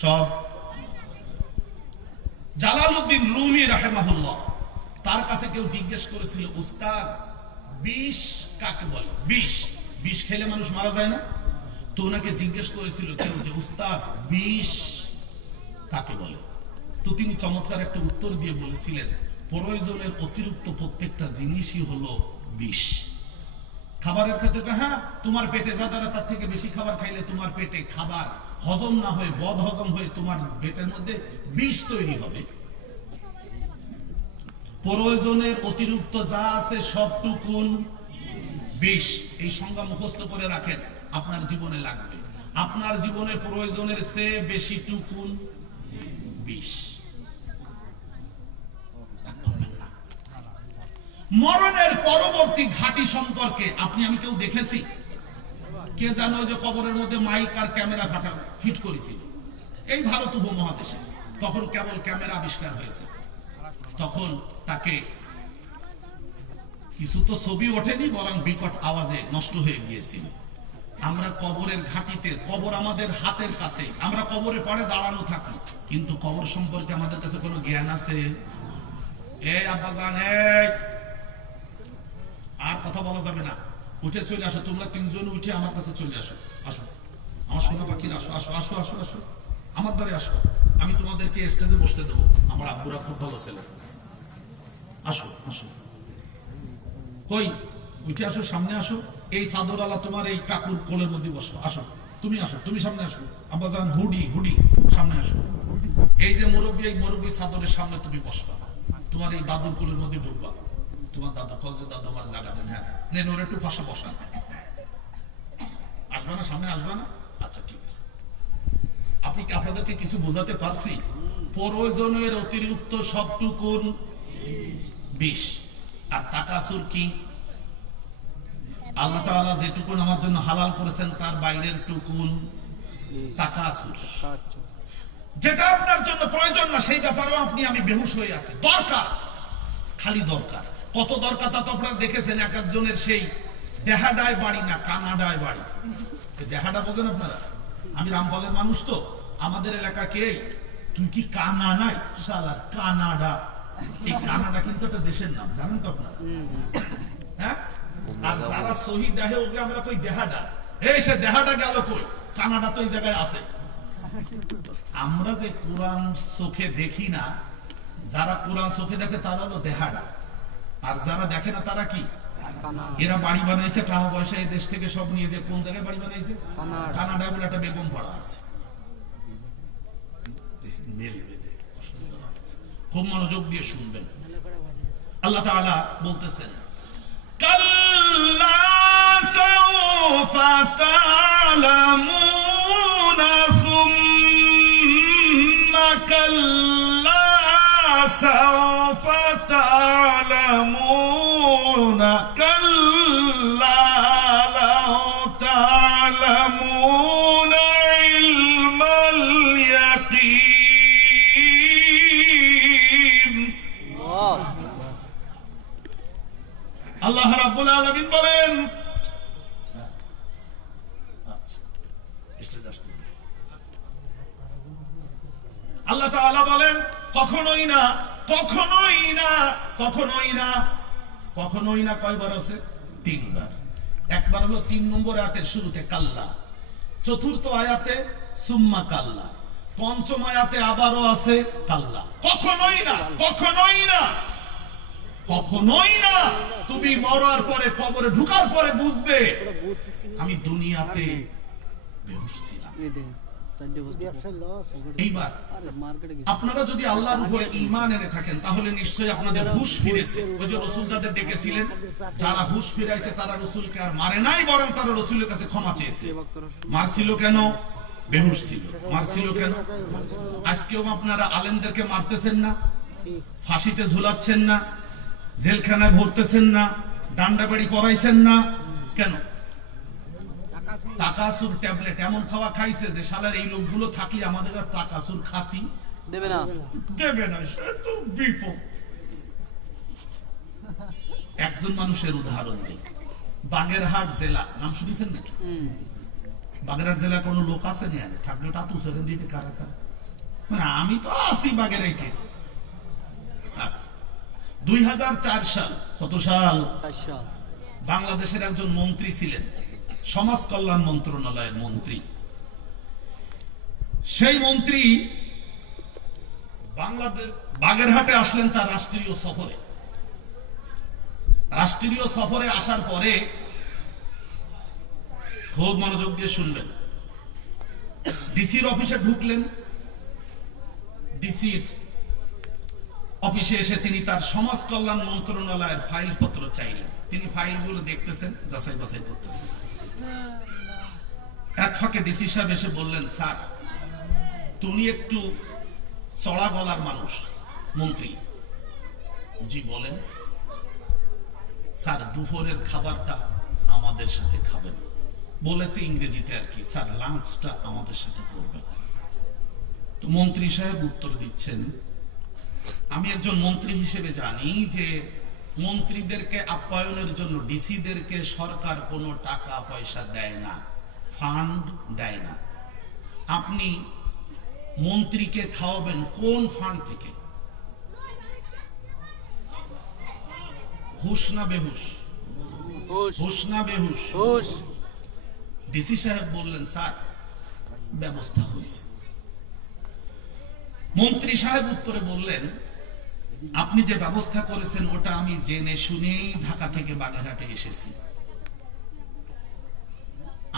সব। Jalaluddin Rumi রাহিমাহুল্লাহ, তার কাছে কেউ জিজ্ঞেস করেছিল, উস্তাদ বিষ কাকে বলে? বিষ, বিষ খেলে মানুষ মারা যায় না? তো ওনাকে জিজ্ঞেস করেছিল কেউ যে উস্তাদ বিষ কাকে বলে? তো তিনি চমৎকার একটা উত্তর দিয়ে বলেছিলেন, প্রয়োজনের অতিরিক্ত প্রত্যেকটা জিনিসই হলো বিষ। খাবারের ক্ষেত্রে হ্যাঁ, তোমার পেটে যা দ্বারা তার থেকে বেশি খাবার খাইলে তোমার পেটে খাবার হজম না হয়ে বদ হজম হয়ে তোমার পেটের মধ্যে বিষ তৈরি হবে। প্রয়োজনের অতিরিক্ত যা আছে সবটুকুন বিষ। এই সংজ্ঞা মুখস্থ করে রাখেন, আপনার জীবনে লাগবে। আপনার জীবনে প্রয়োজনের চেয়ে বেশি টুকুন বিষ। মরণের পরবর্তী ঘাটি সম্পর্কে আপনি আমি কেউ দেখেছি? কে জানো যে কবরের মধ্যে মাইক আর ক্যামেরা ফিট করেছিল এই ভারত উপমহাদেশে, তখন কেবল ক্যামেরা আবিষ্কার হয়েছে। তখন তাকে কিছু তো ছবি ওঠেনি, বরং বিকট আওয়াজে নষ্ট হয়ে গিয়েছিল। আমরা কবরের ঘাটিতে, কবর আমাদের হাতের কাছে, আমরা কবরে পড়ে দাঁড়ানো থাকি, কিন্তু কবর সম্পর্কে আমাদের কাছে কোনো জ্ঞান আছে? এই আব্বাজান, এই আর কথা বলা যাবে না, উঠে চলে আসো। তোমরা তিনজন উঠে আমার কাছে চলে আসো। আসো আমার সোনা পাখির, আসো আসো আসো আসো আসো আমার দ্বারে আসো। আমি তোমাদেরকে স্টেজে বসতে দেবো। আমার আব্বুরা খুব ভালো ছেলে। আসো আসো, কই উঠে আসো, সামনে আসো। এই চাদর আলা তোমার এই কাকুর কোলের মধ্যে বসো। আসো, তুমি আসো, তুমি সামনে আসো। আব্বাজান হুডি হুডি সামনে আসো। এই যে মুরব্বী, এই মুরব্বী চাদরের সামনে তুমি বসবা, তোমার এই দাদুর কোলের মধ্যে ঢুকবা। তোমার দাদু কল যে দাদু আমার জায়গা দেন, হ্যাঁ নেন, ওরা একটু পাশে বসান। আসবা না, সামনে আসবা না? আচ্ছা ঠিক আছে। আপনি কি আপনাদেরকে কিছু বোঝাতে পারছি? প্রয়োজনের অতিরিক্ত সবটুকুন বিষ। আর তাকাসুর কি? আল্লাহ তাআলা যেটুকুন আমার জন্য হালাল করেছেন তার বাইরের টুকুন তাকাসুর। যেটা আপনার জন্য প্রয়োজন না সেই ব্যাপারেও আপনি আমি বেহুশ হয়ে আছি। দরকার, খালি দরকার। কত দরকার তা তো আপনারা দেখেছেন। এক একজনের সেই দেহাডায় বাড়ি না কানাডায় বাড়ি। দেহাডা বোঝেন আপনারা? আমি রামপালের মানুষ, তো আমাদের এলাকা কে, তুই কি কানা নাই শালার কানাডা। এই কানাডা কিন্তু একটা দেশের নাম, জানেন তো আপনারা? হ্যাঁ, আর যারা শহীদ দেহে ওকে আমরা কই দেহাডা। এই সে দেহাডা গেল কই? কানাডা তো এই জায়গায় আছে। আমরা যে কোরআন চোখে দেখি না, যারা কোরআন চোখে দেখে তারা হলো দেহাডা, আর যারা দেখে না তারা কি? এরা বাড়ি বানাইছে টাকা পয়সা এই দেশ থেকে সব নিয়ে, যে কোন জায়গায় বাড়ি বানাইছে? কানাডায় বলে একটা বেগম পড়া আছে। খুব মনোযোগ দিয়ে শুনবেন। আল্লাহ তাআলা বলতেছেন, কাল্লা সাওফা তা'লামুনা সুম্মা কাল্লা সাওফা তা'লামুনা কাল্লা লাউ তা'লামুনা ইলমাল ইয়াকিন। আল্লাহ রাব্বুল আলামিন বলেন, আল্লাহ তাআলা বলেন কখনোই না, কখনোই না, কখনোই না, কখনোই না। কয়বার আছে? তিনবার। একবার হলো 3 নম্বর আয়াতের শুরুতে কাল্লা, চতুর্থ আয়াতে সুম্মা কাল্লা, পঞ্চম আয়াতে আবারও আছে কাল্লা। কখনোই না, কখনোই না, কখনোই না। তুমি মরার পরে, কবরে ঢুকার পরে বুঝবে আমি দুনিয়াতে বেহুশ ছিলাম। এইবার আপনারা যদি আল্লাহর উপরে ঈমান এনে থাকেন তাহলে নিশ্চয়ই আপনাদের হুঁশ ফিরেছে। ওই যে রাসূল যাদের ডেকেছিলেন, যারা হুঁশ ফিরাইছে তারা রাসূলকে আর মারে নাই, বরং তারা রাসূলের কাছে ক্ষমা চেয়েছে। মারছিল কেন? বেহুশ ছিল। মারছিল কেন? আজকেও আপনারা আলেমদেরকে মারতেছেন না, ফাঁসিতে ঝুলাচ্ছেন না, জেলখানায় ভরতেছেন না, ডান্ডা বেড়ি পরাইছেন না কেন? তাকাসুর ট্যাবলেট এমন খাওয়া খাইছে যে শালার এই লোকগুলো থাকলে আমাদের আর তাকাসুর খাতি দেবে না, দেবে না। সে তো বিপদ। একজন মানুষের উদাহরণ দিই। বাগেরহাট জেলা নাম শুনেছেন নাকি? বাগেরহাট জেলা কোনো লোক আছে না? থাকলে টাতু সেরেন দিতে কারা কারা মানে আমি তো আছি বাগেরহাটে। 2004 সাল, কত সাল? বাংলাদেশের একজন মন্ত্রী ছিলেন, সমাজ কল্যাণ মন্ত্রণালয়ের মন্ত্রী। সেই মন্ত্রী বাংলাদেশ বাগেরহাটে আসলেন তার রাষ্ট্রীয় সফরে। রাষ্ট্রীয় সফরে আসার পরে খুব মনোযোগ দিয়ে শুনবেন, ডিসির অফিসে ঢুকলেন। ডিসির অফিসে এসে তিনি তার সমাজ কল্যাণ মন্ত্রণালয়ের ফাইল পত্র চাইলেন। তিনি ফাইলগুলো দেখতেছেন, যাচাই বাছাই করতেছেন। এক ফাঁকে ডিসি সাহেব এসে বললেন, স্যার তুমি একটু চড়া গলার মানুষ। মন্ত্রী, জি বলেন। স্যার দুপুরের খাবারটা আমাদের সাথে খাবেন। বলেছে ইংরেজিতে আর কি, স্যার লাঞ্চটা আমাদের সাথে করবেন। তো মন্ত্রী সাহেব উত্তর দিচ্ছেন, আমি একজন মন্ত্রী হিসেবে জানি যে মন্ত্রীদেরকে আপ্যায়নের জন্য ডিসিদেরকে সরকার কোনো টাকা পয়সা দেয় না, ফান্ড দেয় না। আপনি মন্ত্রীকে খাওয়াবেন কোন ফান্ড থেকে? হুশ না বেহুশ? হুশ না বেহুশ? ডিসি সাহেব বললেন, স্যার ব্যবস্থা হয়েছে। মন্ত্রী সাহেব উত্তরে বললেন, আপনি যে ব্যবস্থা করেছেন ওটা আমি জেনে শুনেই ঢাকা থেকে বাগেরহাটে এসেছি।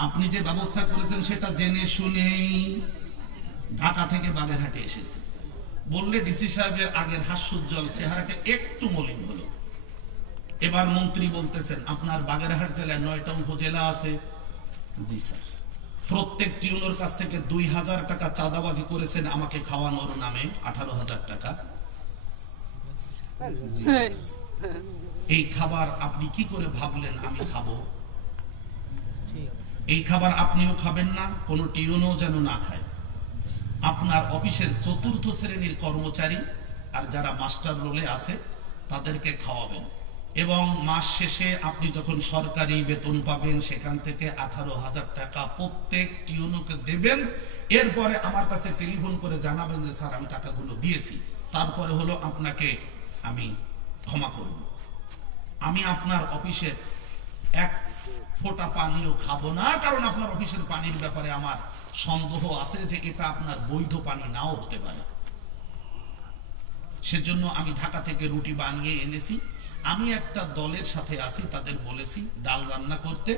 আপনি যে ব্যবস্থা করেছেন সেটা জেনে শুনেই ঢাকা থেকে বাগেরহাটে এসেছি বললে ডিসি সাহেবের আগের হাস্যোজ্জ্বল চেহারাটা একটু মলিন হলো। এবার মন্ত্রী বলতেছেন, আপনার বাগেরহাট জেলায় 9টা উপজেলা আছে। জি স্যার। প্রত্যেকটি ওনার কাছ থেকে 2000 টাকা চাঁদাবাজি করেছেন আমাকে খাওয়ানোর নামে, 18,000 টাকা। এই খাবার আপনি কি করে ভাবলেন আমি খাবো? এই খাবার আপনিও খাবেন না, কোন টিউনও যেন না খায়। আপনার অফিসের 4র্থ শ্রেণীর কর্মচারী আর যারা মাস্টার রোলে আছে তাদেরকে খাওয়াবেন, এবং মাস শেষে আপনি যখন সরকারি বেতন পাবেন সেখান থেকে 18,000 টাকা প্রত্যেক টিউনকে দেবেন। এরপরে আমার কাছে টেলিফোন করে জানাবেন যে স্যার আমি টাকাগুলো দিয়েছি। তারপরে হলো আপনাকে আমি ক্ষমা করব। আমি আপনার অফিসের এক ফোঁটা পানিও খাবো না, কারণ আপনার অফিসের পানির ব্যাপারে আমার সন্দেহ আছে যে এটা আপনার বৈধ পানি নাও হতে পারে। সেজন্য আমি ঢাকা থেকে রুটি বানিয়ে এনেছি। আমি একটা দলের সাথে আছি, তাদের বলেছি ডাল রান্না করতে,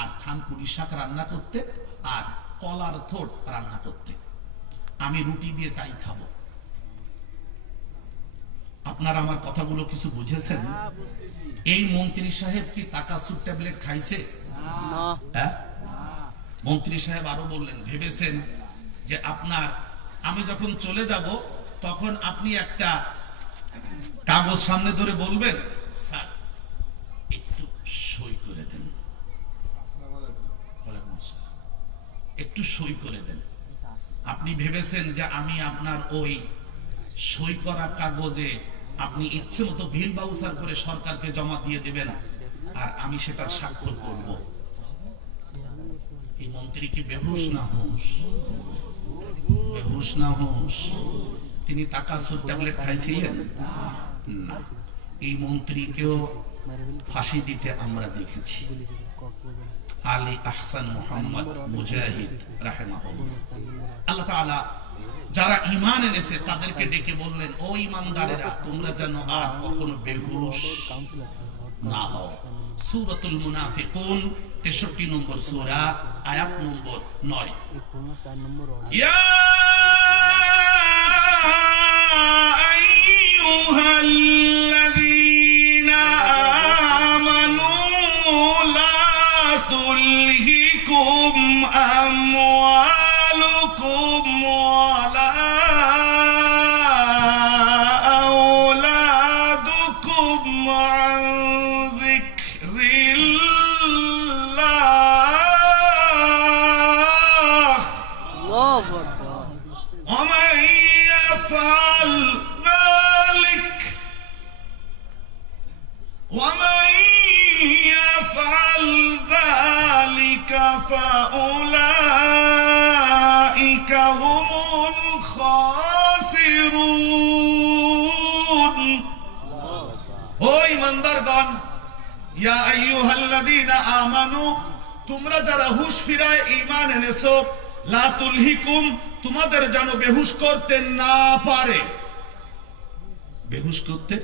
আর থানকুনি শাক রান্না করতে, আর কলার থোড় রান্না করতে। আমি রুটি দিয়ে তাই খাবো। আপনারা আমার কথাগুলো কিছু বুঝেছেন? এই মন্ত্রী সাহেব কি তাকাসুর ট্যাবলেট খাইছে? মন্ত্রী সাহেব আরো বললেন, ভেবেছেন যে আপনার আমি যখন চলে যাব তখন আপনি একটা কাগজ সামনে ধরে বলবেন, স্যার একটু সই করে দেন, একটু সই করে দেন। আপনি ভেবেছেন যে আমি আপনার ওই সই করা কাগজে আপনি ইচ্ছে মতো বিল বাউচার করে সরকারকে জমা দিয়ে দেবেন আর আমি সেটা স্বাক্ষর করব। এই মন্ত্রী কি বেহুশ না হুঁশ? বেহুশ না হুঁশ? তিনি তাকাসুর ট্যাবলেট খাইছিলেন না। এই মন্ত্রীকেও ফাঁসি দিতে আমরা দেখেছি। আলী আহসান মোহাম্মদ মুজাহিদ রাহিমাহুল্লাহ। আল্লাহ তাআলা যারা ঈমান এনেছে তাদেরকে ডেকে বললেন, ও ঈমানদারেরা তোমরা যেন আর কখনো বেহুশ না হও। সূরাতুল মুনাফিকুন 63 নম্বর সূরা, আয়াত নম্বর 9। ইয়া আইয়ুহাল্লাযীনা আমানু লা তুলহিকুম আমওয়ালুকুম ওয়ালা আওলাদুকুম আন যিকরিল্লাহ। আল্লাহু আকবার। ওয়ামান ইয়াফআল যালিক ومن يفعل ذلك فأولئك هم الخاسرون ও ঈমানদারগণ ইয়া আইয়ুহাল্লাযীনা আমানু তোমরা যারা হুঁশ ফিরায় ঈমান এনেছো লা তুলহিকুম তোমাদের যেন বেহুশ করতে না পারে বেহুশ করতে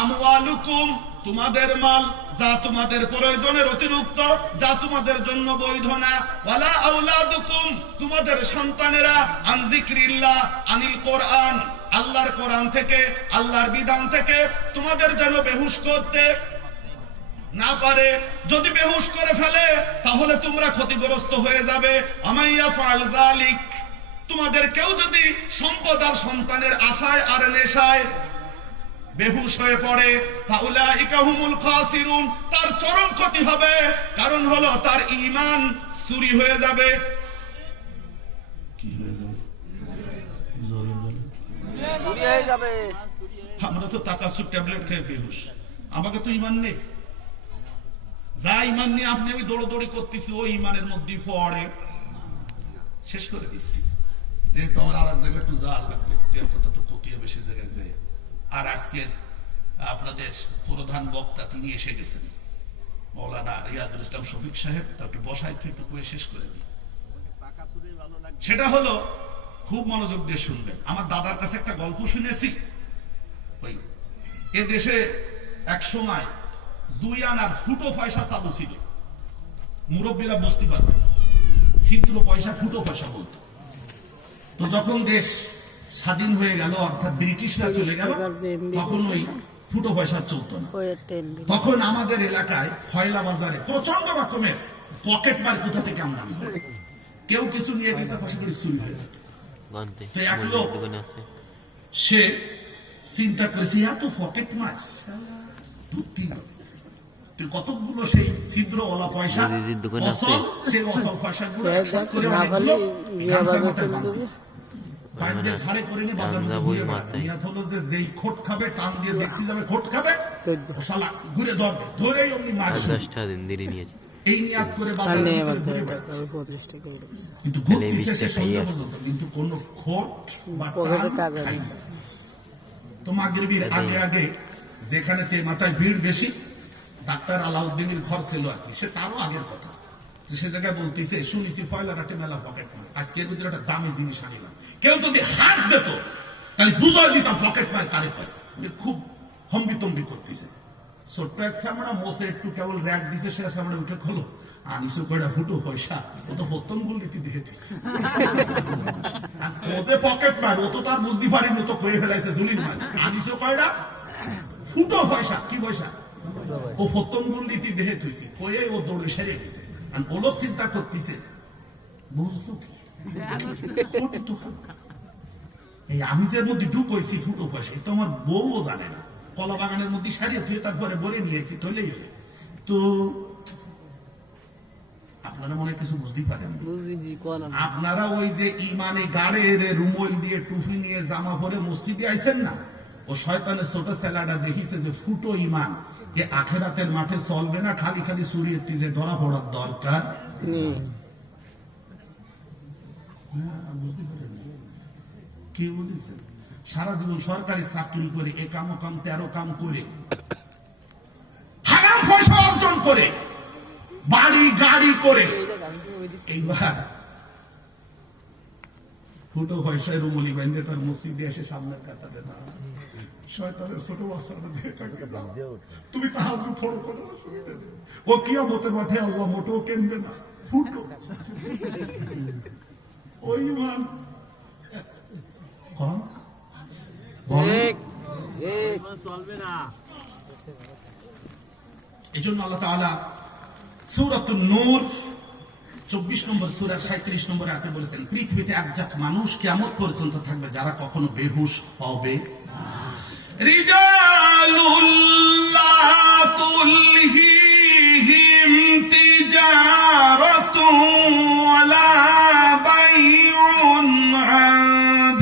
আমওয়ালুকুম তোমাদের মাল যা তোমাদের প্রয়োজনের অতিরিক্ত যা তোমাদের জন্য বৈধ না ওয়ালা আওলাদুকুম তোমাদের সন্তানেরা আন যিকরিল্লাহ আনিল কোরআন আল্লাহর কোরআন থেকে আল্লাহর বিধান থেকে তোমাদের যেন বেহুশ করতে না পারে যদি বেহুশ করে ফেলে তাহলে তোমরা ক্ষতিগ্রস্ত হয়ে যাবে আমাইয়া ফাল যালিক তোমাদের কেউ যদি সম্পদ আর সন্তানের আশায় আর নেশায় বেহুশ হয়ে পড়ে ফাউলাইকা হুমুল খাসিরুন তার চরম ক্ষতি হবে কারণ হলো তার ঈমান চুরি হয়ে যাবে কি হয়ে যাবে জোরে বলে চুরি হয়ে যাবে আমরা তো তাকাসুর ট্যাবলেট খেয়ে বেহুশ আমাকে তো ঈমান নেই যা ঈমান নিয়ে আপনি আমি দৌড়দৌড়ি করতেছি ওই ঈমানের মধ্যে পড়ে শেষ করে দিচ্ছি যেহেতু আমার আর এক জায়গায় একটু যা লাগবে কথা তো ক্ষতি হবে সে জায়গায় যায় আর আজকের আপনাদের প্রধান বক্তা তিনি এসে গেছেন মৌলানা রিয়াদুল ইসলাম শফিক সাহেব তাকে বসায় একটু করে শেষ করে দিই সেটা হলো খুব মনোযোগ দিয়ে শুনবেন আমার দাদার কাছে একটা গল্প শুনেছি ওই এ দেশে এক সময় 2 আনার ফুটো পয়সা চালু ছিল মুরব্বীরা বুঝতে পারবে ছিদ্র পয়সা ফুটো পয়সা বলতো তো যখন দেশ স্বাধীন হয়ে গেল অর্থাৎ ব্রিটিশরা চলে গেল তখন ওই ফুটো পয়সা চলতো না তখন আমাদের এলাকায় ফয়লা বাজারে প্রচন্ড রকমের পকেট মার কোথা থেকে আমদানি হয় কেউ কিছু নিয়ে গেলে তার পাশে করে চুরি হয়ে যেত তো এক লোক সে চিন্তা করেছে এত পকেট মার কতগুলো সেই ছিদ্রওয়ালা পয়সা অসল সেই অসল পয়সাগুলো একসাথে করে গামছার মধ্যে বাঁধছে বাইরে ঘাড়ে করে নিয়ে বাজার মধ্যে ঘুরে বেড়াবে নিয়াত হলো যে যেই খোট খাবে টান দিয়ে দেখতে যাবে খোট খাবে শালা ঘুরে ধরবে ধরেই অমনি মারবে 10টা দিন দেরি নিয়েছে এই নিয়াত করে বাজার মধ্যে ঘুরে বেড়াচ্ছে কিন্তু ঘুরতেছে সে সন্ধ্যা পর্যন্ত কিন্তু কোনো খোট বা টান খায়নি তো মাগরিবের আগে আগে যেখানেতে মাথায় ভিড় বেশি ডাক্তার আলাউদ্দিনের ঘর ছিল আর কি সে তারও আগের কথা সে জায়গায় বলতেছে শুনেছি পয়লারাটে মেলা পকেট মার আজকের ভিতরে একটা দামি জিনিস আনিলাম কেউ যদি হাত দিত তাহলে বুঝাই দিতাম পকেট মার তারে পায় খুব হম্বিতম্বি করতেছে ছোট্ট এক সামনা মোসে একটু কেবল র্যাক দিছে সে সামনে উঠে খোলো আনিসু কয়টা ফুটো পয়সা ও তো প্রথম গুলিতে দেখে দিচ্ছে ও যে পকেট মার ও তো তার বুঝতে পারিনি তো কয়ে ফেলাইছে জুলির মার আনিসু কয়টা ফুটো পয়সা কি পয়সা ও প্রথম গুলিতে দেখে তুইছে কয়ে ও দৌড়ে সেরে গেছে আর ও লোক চিন্তা করতেছে বুঝলো কি এই আমি যে মধ্যে ঢুক হয়েছি ফুটো পয়সা তো আমার বউও জানে না কলা বাগানের মধ্যে সারিয়ে ধুয়ে তারপরে বলে নিয়েছি তৈলেই হলে তো আপনারা মনে কিছু বুঝতেই পারেন আপনারা ওই যে ইমানে গাড়ে রুমল দিয়ে টুপি নিয়ে জামা পরে মসজিদে আইছেন না ও শয়তানের ছোট ছেলেটা দেখিছে যে ফুটো ইমান এ আখেরাতের মাঠে চলবে না খালি খালি চুরিয়ে যে ধরা পড়ার দরকার কি বুঝেছে সারা জীবন সরকারি চাকরি করে এ কাম 13 কাম করে হারাম পয়সা অর্জন করে বাড়ি গাড়ি করে এইবার ফুটো পয়সায় রুমলি বাইন্দে তার মসজিদে এসে সামনের কাতারে দাঁড়ায় শয়তানের ছোট বাচ্চাটা দেখে তাকে তুমি তাহাজ্জুদ পড়ো কোনো অসুবিধা নেই ও কিয়ামতের মাঠে আল্লাহ মোটেও কেনবে না ফুটো ওই মান এই জন্য আল্লাহ তাআলা সূরাতুন নূর 24 নম্বর সূরা 37 নম্বর আয়াতে বলেছেন পৃথিবীতে একজাত মানুষ কিয়ামত পর্যন্ত থাকবে যারা কখনো বেহুশ হবে রিজালুল লা তুলহিহিম তিজারাতু ওয়ালা বাইউন আন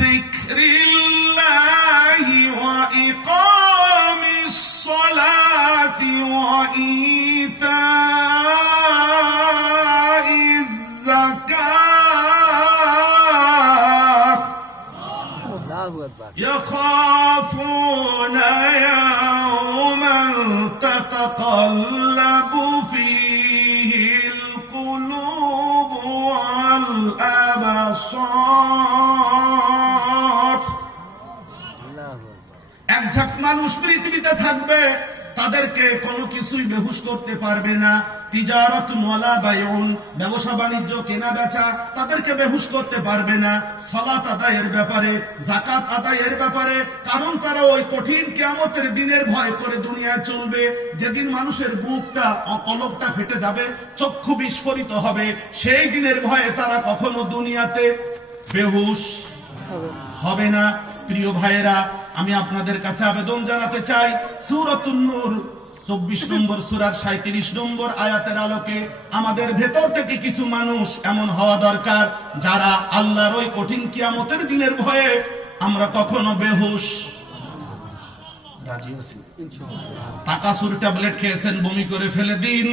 যিকরিল্লাহি ওয়া ইকামিস সালাতি ওয়া ইতাইজ যাকাত আল্লাহু আকবার। يخافون يوما تتقلب فيه القلوب والأبصار আল্লাহু আকবার। এক ঝাঁক মানুষ পৃথিবীতে থাকবে, তাদেরকে কোনো কিছুই বেহুশ করতে পারবে না। তিজারাতুন ওয়ালা বাইউন, ব্যবসা বাণিজ্য কেনা বেচা তাদেরকে বেহুশ করতে পারবে না। সালাত আদায়ের ব্যাপারে, যাকাত আদায়ের ব্যাপারে, কারণ তারা ওই কঠিন কিয়ামতের দিনের ভয় করে দুনিয়ায় চলবে, যেদিন মানুষের বুকটা কলকটা ফেটে যাবে, চক্ষু বিস্ফোরিত হবে। সেই দিনের ভয়ে তারা কখনো দুনিয়াতে বেহুশ হবে না। প্রিয় ভাইয়েরা, আমি আপনাদের কাছে আবেদন জানাতে চাই, সূরাতুন নূর 24 নম্বর সূরার 37 নম্বর আয়াতের আলোকে আমাদের ভেতর থেকে কিছু মানুষ এমন হওয়া দরকার যারা আল্লাহর ওই কঠিন কিয়ামতের দিনের ভয়ে আমরা কখনো বেহুশ। রাজি আছি? তাকাসুর ট্যাবলেট খেয়েছেন, বমি করে ফেলে দিন।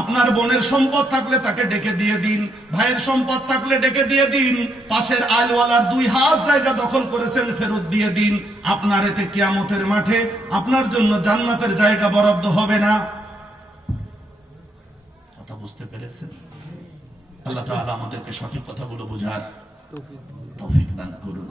আপনার বোনের সম্পদ থাকলে তাকে ডেকে দিয়ে দিন, ভাইয়ের সম্পদ থাকলে ডেকে দিয়ে দিন, পাশের আলওয়ালার 2 হাত জায়গা দখল করেছেন, ফেরত দিয়ে দিন। আপনার এতে কিয়ামতের মাঠে আপনার জন্য জান্নাতের জায়গা বরাদ্দ হবে না। কথা বুঝতে পেরেছেন? আল্লাহ তাআলা আমাদেরকে সঠিক কথাগুলো বোঝার তৌফিক দান করুন।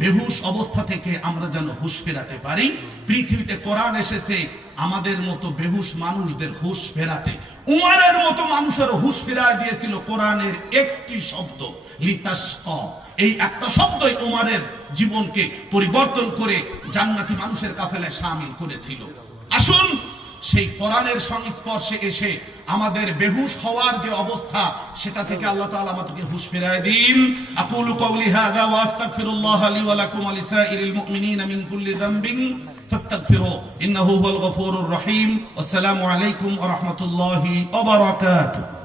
বেহুশ অবস্থা থেকে আমরা যেন হুঁশ ফেরাতে পারি। পৃথিবীতে কোরআন এসেছে আমাদের মতো বেহুশ মানুষদের হুঁশ ফেরাতে। উমরের মতো মানুষের হুঁশ ফেরায় দিয়েছিল কোরআনের একটি শব্দ, লিতাশকা। এই একটা শব্দই উমরের জীবনকে পরিবর্তন করে জান্নাতি মানুষের কাফেলায় শামিল করেছিল। আসুন সেই কোরআনের সংস্পর্শে এসে আমাদের বেহুশ হওয়ার যে অবস্থা, সেটা থেকে আল্লাহ তাআলা আমাদেরকে হুঁশ ফেরায় দিন। আকুলু কওলি হাযা ওয়া আস্তাগফিরুল্লাহ লি ওয়া লাকুম ওয়া লিসাইরিল মুমিনিনা মিন কুল্লি যামবিন ফাস্তাগফিরু ইন্নাহু হুয়াল গফুরুর রহিম। আসসালামু আলাইকুম ওয়া রাহমাতুল্লাহি ওয়া বারাকাতুহু।